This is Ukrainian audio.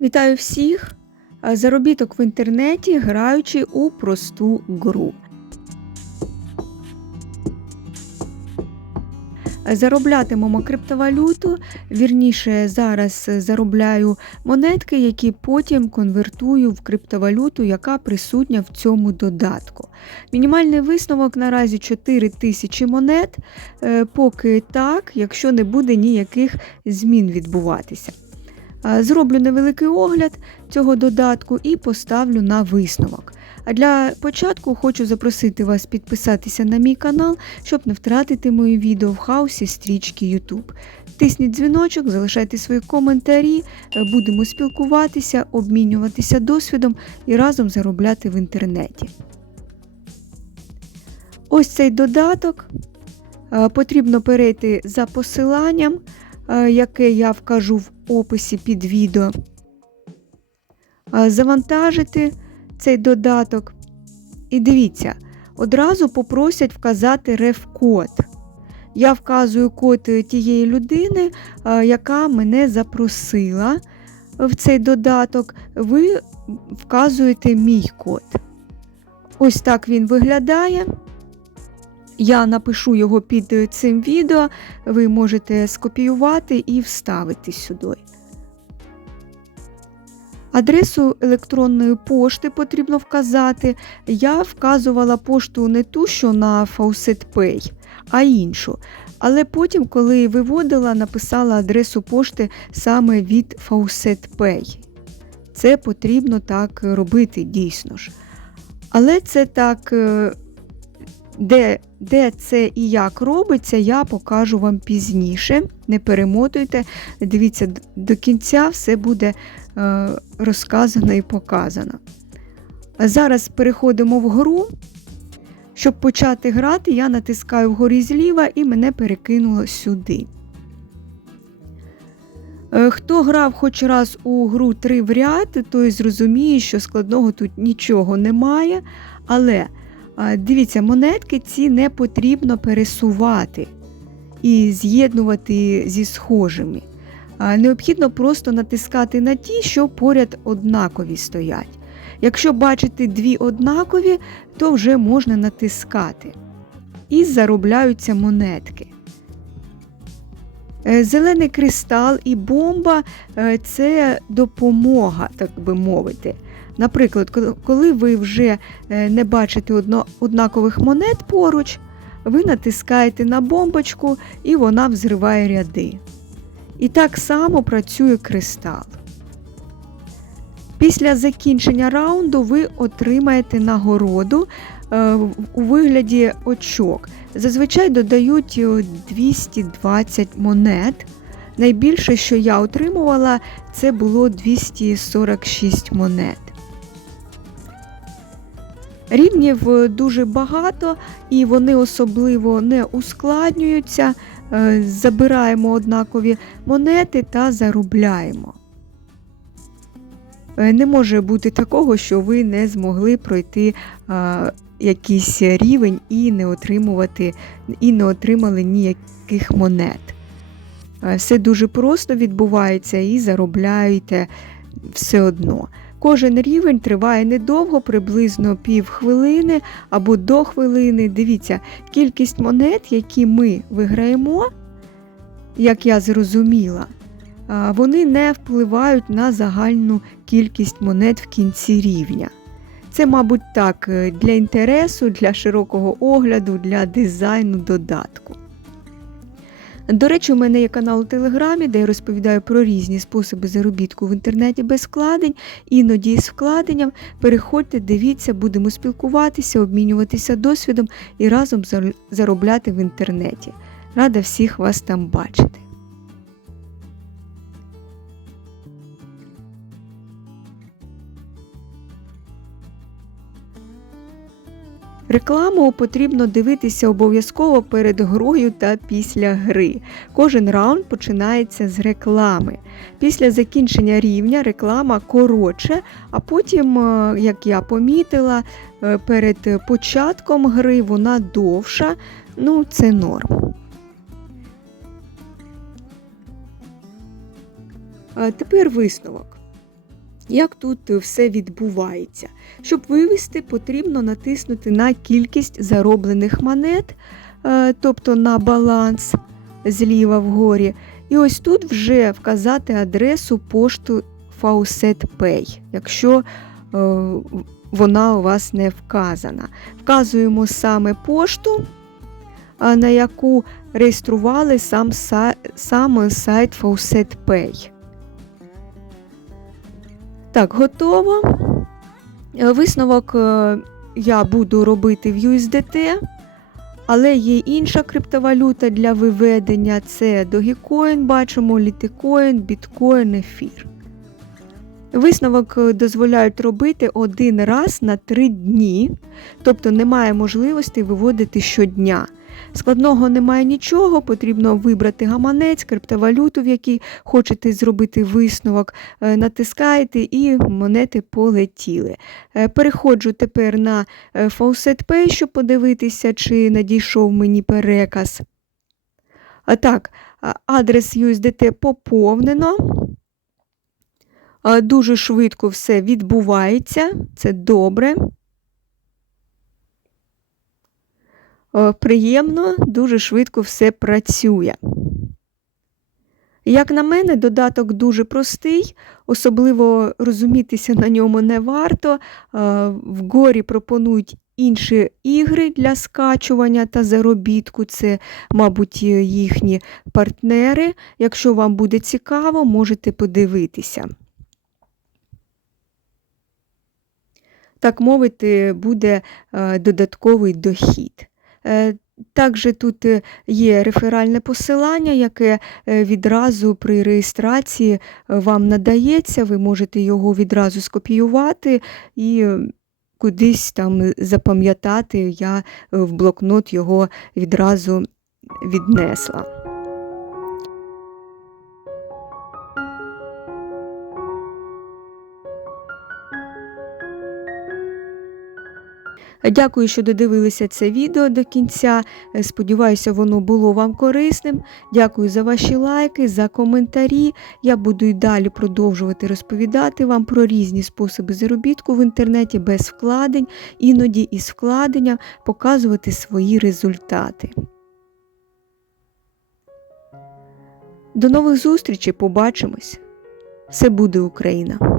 Вітаю всіх! Заробіток в інтернеті, граючи у просту гру. Зароблятимемо криптовалюту, вірніше, зараз заробляю монетки, які потім конвертую в криптовалюту, яка присутня в цьому додатку. Мінімальний висновок наразі 4 тисячі монет, е, поки так, якщо не буде ніяких змін відбуватися. Зроблю невеликий огляд цього додатку і поставлю на висновок. А для початку хочу запросити вас підписатися на мій канал, щоб не втратити мої відео в хаосі стрічки YouTube. Тисніть дзвіночок, залишайте свої коментарі, е, будемо спілкуватися, обмінюватися досвідом і разом заробляти в інтернеті. Ось цей додаток. Е, Потрібно перейти за посиланням, яке я вкажу в описі під відео. Е, Завантажити цей додаток. І дивіться, одразу попросять вказати реф-код. Я вказую код тієї людини, е, яка мене запросила в цей додаток. Ви вказуєте мій код. Ось так він виглядає. Я напишу його під цим відео, ви можете скопіювати і вставити сюди. Адресу електронної пошти потрібно вказати. Я вказувала пошту не ту, що на FaucetPay, а іншу. Але потім, коли виводила, написала адресу пошти саме від FaucetPay. Це потрібно так робити дійсно ж. Але це так, е, де, де це і як робиться, я покажу вам пізніше. Не перемотуйте, дивіться, до кінця все буде е, розказано і показано. Зараз переходимо в гру. Щоб почати грати, я натискаю вгорі зліва і мене перекинуло сюди. Е, Хто грав хоч раз у гру три в ряд, той зрозуміє, що складного тут нічого немає. Але дивіться, монетки ці не потрібно пересувати і з'єднувати зі схожими. Необхідно просто натискати на ті, що поряд однакові стоять. Якщо бачите дві однакові, то вже можна натискати. І заробляються монетки. Е, Зелений кристал і бомба е, це допомога, так би мовити. Наприклад, коли- ви вже е, не бачите однакових монет поруч, ви натискаєте на бомбочку і вона взриває ряди. І так само працює кристал. Після закінчення раунду ви отримаєте нагороду у вигляді очок. Зазвичай додають е, 220 монет. Найбільше, що я отримувала, це було 246 монет. Рівнів е, дуже багато, і вони особливо не ускладнюються. Е, Забираємо однакові монети та заробляємо. Е, Не може бути такого, що ви не змогли пройти якийсь рівень і не отримувати, і не отримали ніяких монет. Е, Все дуже просто відбувається і заробляєте все одно. Кожен рівень триває недовго, приблизно пів хвилини або до хвилини. Дивіться, кількість монет, які ми виграємо, як я зрозуміла, вони не впливають на загальну кількість монет в кінці рівня. Це, мабуть, так, е, для інтересу, для широкого огляду, для дизайну додатку. До речі, у мене є канал у Телеграмі, де я розповідаю про різні способи заробітку в інтернеті без вкладень, іноді з вкладенням. Переходьте, дивіться, будемо спілкуватися, обмінюватися досвідом і разом заробляти в інтернеті. Рада всіх вас там бачити. Рекламу потрібно дивитися обов'язково перед грою та після гри. Кожен раунд починається з реклами. Після закінчення рівня реклама коротше, а потім, е, як я помітила, е, перед початком гри вона довша. Ну, це норм. Тепер висновок. Як тут все відбувається? Щоб вивести, потрібно натиснути на кількість зароблених монет, е, тобто на баланс зліва вгорі. І ось тут вже вказати адресу пошту Faucet Pay, якщо е, вона у вас не вказана. Вказуємо саме пошту, на яку реєстрували сам, сайт Faucet Pay. Так, готово. Е, Висновок е, я буду робити в USDT, але є інша криптовалюта для виведення: це Dogecoin, бачимо, Litecoin, Bitcoin, Ефір. Висновок е, дозволяють робити один раз на три дні, тобто немає можливості виводити щодня. Складного немає нічого, потрібно вибрати гаманець, криптовалюту, в якій хочете зробити висновок, е, натискаєте і монети полетіли. Е, Переходжу тепер на е, Faucet Pay, щоб подивитися, чи надійшов мені переказ. А так, адрес USDT поповнено. Дуже швидко все відбувається, це добре. Приємно, дуже швидко все працює. Як на мене, додаток дуже простий, особливо розумітися на ньому не варто. Е, Вгорі пропонують інші ігри для скачування та заробітку. Це, мабуть, їхні партнери. Якщо вам буде цікаво, можете подивитися. Так мовити, буде е, додатковий дохід. Е, Також тут е, є реферальне посилання, яке е, відразу при реєстрації вам надається. Ви можете його відразу скопіювати і кудись там запам'ятати. Я в блокнот його відразу віднесла. Дякую, що додивилися це відео до кінця. Е, Сподіваюся, воно було вам корисним. Дякую за ваші лайки, за коментарі. Я буду і далі продовжувати розповідати вам про різні способи заробітку в інтернеті без вкладень, іноді із вкладення показувати свої результати. До нових зустрічей, побачимось! Все буде Україна!